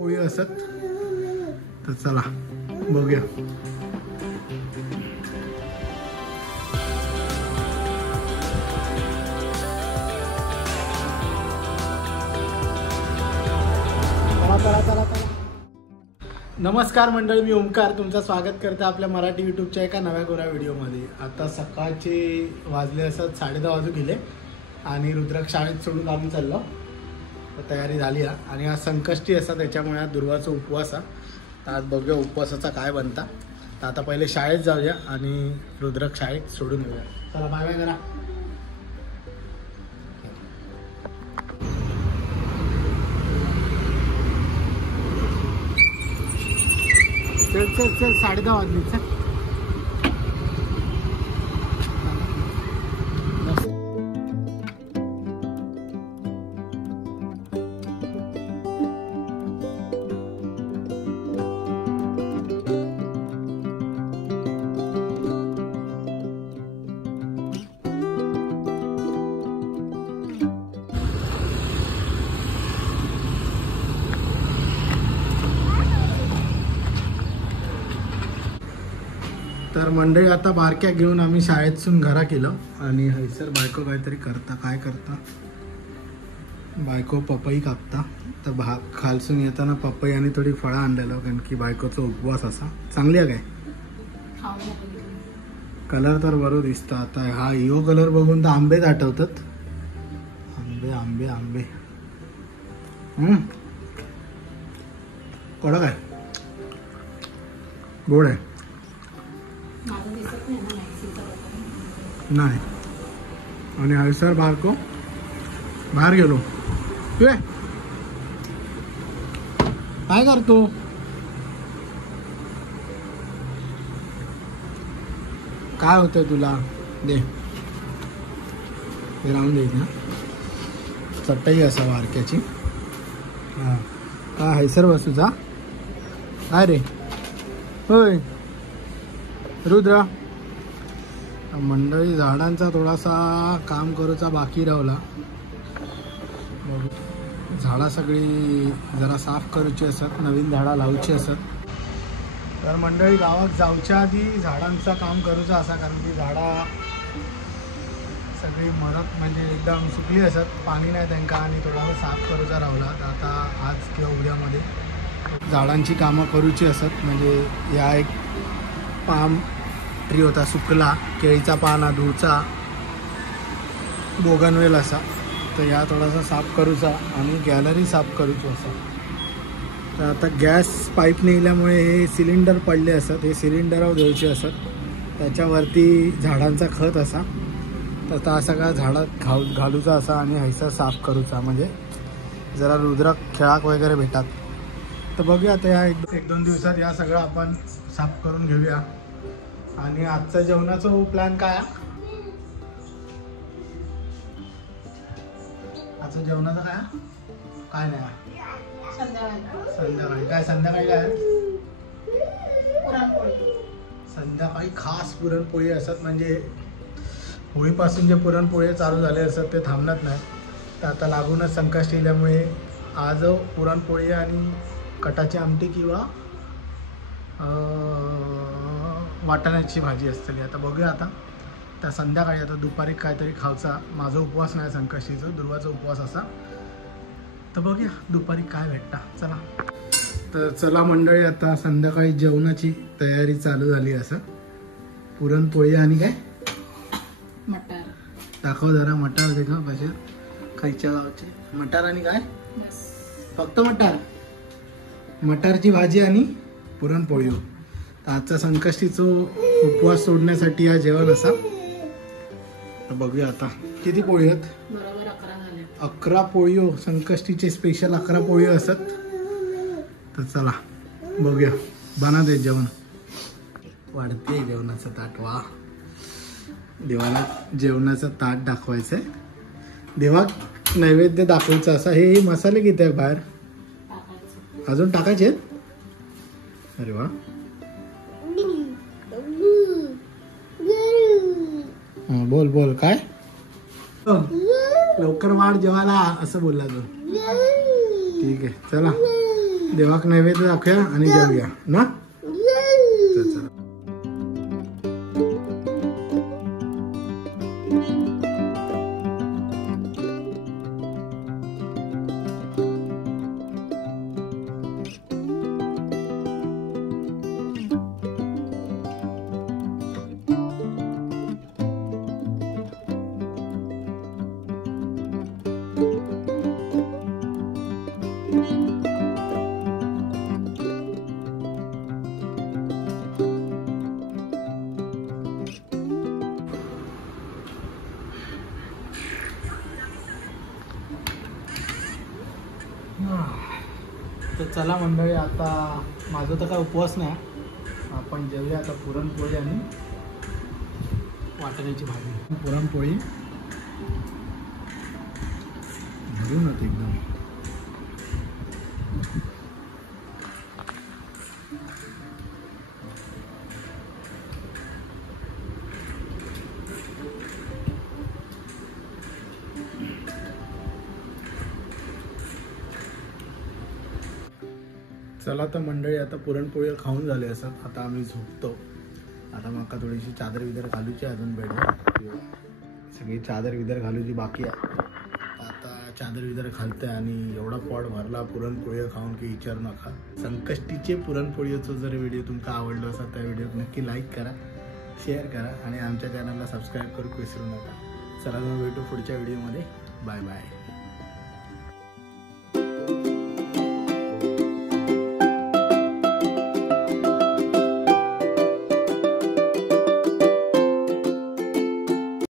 पुरणपोळी असत. तर चला बघूया. नमस्कार मंडळी, मी ओमकार तुमचं स्वागत करते आपल्या मराठी यूट्यूबच्या एका नव्या गोऱ्या व्हिडिओमध्ये. आता सकाळचे वाजले असत 10:30 वाजू गेले आणि रुद्राक्ष शाळेत सोडून आम्ही चाललो. तर तयारी झाली आहे आणि आज संकष्टी असा, त्याच्यामुळे आज दुर्वाचा उपवास आहे. तर आज बघूया उपवासाचा काय बनता. तर आता पहिले शाळेत जाऊया आणि रुद्राक्ष शाळेत सोडून येऊया. चला बाय बाय करा. चल चल चल 10:30 वाजले. चल तर मंडळी आता बारक्या घेऊन आम्ही शाळेतून घरा केलं आणि हैसर बायको काहीतरी करता. काय करता बायको? पपई कापता. तर खालसून येताना पपई आणि थोडी फळं आणलेलं, कारण की बायकोचा उपवास असा. चांगली आहे काय? कलर तर बरोबर दिसतं. आता हा यो कलर बघून तर आंबेच आठवतात. आंबे आंबे आंबे. कडक आहे, गोड आहे. नाही. आणि हैसर बारको बाहेर गेलो. काय करतो? काय होतंय तुला? दे राहून दे ना. चटई असा बारक्याची. हां काय हैसर बसूचा? काय रे? होय रुद्र. मंडळी झाडांचा थोडासा काम करूचा बाकी राहिला. झाडा सगळी जरा साफ करूची असत, नवीन झाडा लावची असत. तर मंडळी गावात जाऊच्या आधी झाडांचा काम करूचा असा, कारण की झाडा सगळी मरत म्हणजे एकदम सुकली असत, पाणी नाही त्यांना आणि थोडासा साफ करूचा राहिला. तर आता आज किंवा उद्यामध्ये झाडांची कामं करूची असत. म्हणजे या एक पाम ट्री होता सुकला, केळीचा पान, धूचा, बोगनवेल असा. तर या थोडासा साफ करूचा आणि गॅलरी साफ करूची असा. तर आता गॅस पाईप नेल्यामुळे हे सिलेंडर पडले असत, हे सिलेंडरवर द्यायचे असत. त्याच्यावरती झाडांचा खत असा. तर आता सगळा झाडात घालूचा असा आणि हैसा साफ करूचा, म्हणजे जरा रुद्र खेळाक वगैरे भेटात. तर बघूया आता या 1-2 दिवसात या सगळं आपण साफ करून घेऊया. आणि आजचा जेवणाचा प्लॅन काय आहे? आजचं जेवणाचं काय? काय नाही. संध्याकाळी काय? संध्याकाळी काय? संध्याकाळी खास पुरणपोळी असतात. म्हणजे होळीपासून जे पुरणपोळी चालू झाले असतात ते थांबणार नाही. तर आता लागूनच संकष्टी असल्यामुळे आज पुरणपोळी आणि कटाची आमटी किंवा वाटाण्याची भाजी असते. आता बघूया. आता त्या संध्याकाळी आता दुपारी काहीतरी खायचा. माझा उपवास नाही संकष्टीचा, दुर्वाचा उपवास असा. तर बघूया दुपारी काय भेटता. चला. तर चला मंडळी, आता संध्याकाळी जेवणाची तयारी चालू झाली. असं पुरणपोळी आणि काय मटार दाखव जरा. मटार दे का कशा खायच्या गावचे? मटार आणि काय? फक्त मटार. मटारची भाजी आणि पुरणपोळी. आजचा संकष्टीचा उपवास सोडण्यासाठी हा जेवण असा. तर बघूया आता किती पोळी आहेत. बरोबर 11 झाले. 11 पोळी हो. संकष्टीचे स्पेशल 11 पोळी असत. तर चला बघूया. बना दे जेवण. वाढते जेवणाचं ताट. वा, देवाला जेवणाचं ताट दाखवायचं आहे. देवा नैवेद्य दाखवायचं असा. हे मसाले किती आहे बाहेर? अजून टाकायचे आहेत? अरे वा. बोल बोल काय? लवकर वाढ जेवायला असं बोलला तो. ठीक आहे चला. देवाक नैवेद्य दाखवूया आणि जेवूया ना. चल चला. तर चला मंडळी, आता माझा तर काय उपवास नाही, आपण जेवूया आता पुरणपोळी आणि वाटाण्याची भाजी. पुरणपोळी भरून होते एकदम. चला तर मंडळी, आता पुरणपोळी खाऊन झाले असत. आता आम्ही झोपतो. आता मका थोडीशी चादर विदर घालूची अजून बेडवर. सगळी चादर विदर घालूची बाकी आहे. आता चादर विदर घालते आणि एवढा पॉट भरला पुरणपोळी खाऊन की विचारू नका. संकष्टीचे पुरणपोळीचा जर व्हिडिओ तुमका आवडला असेल त्या व्हिडिओ नक्की लाईक करा, शेअर करा आणि आमच्या चॅनलला सबस्क्राईब करू विसरू नका. चला तर भेटू पुढच्या व्हिडिओमध्ये. Bye bye.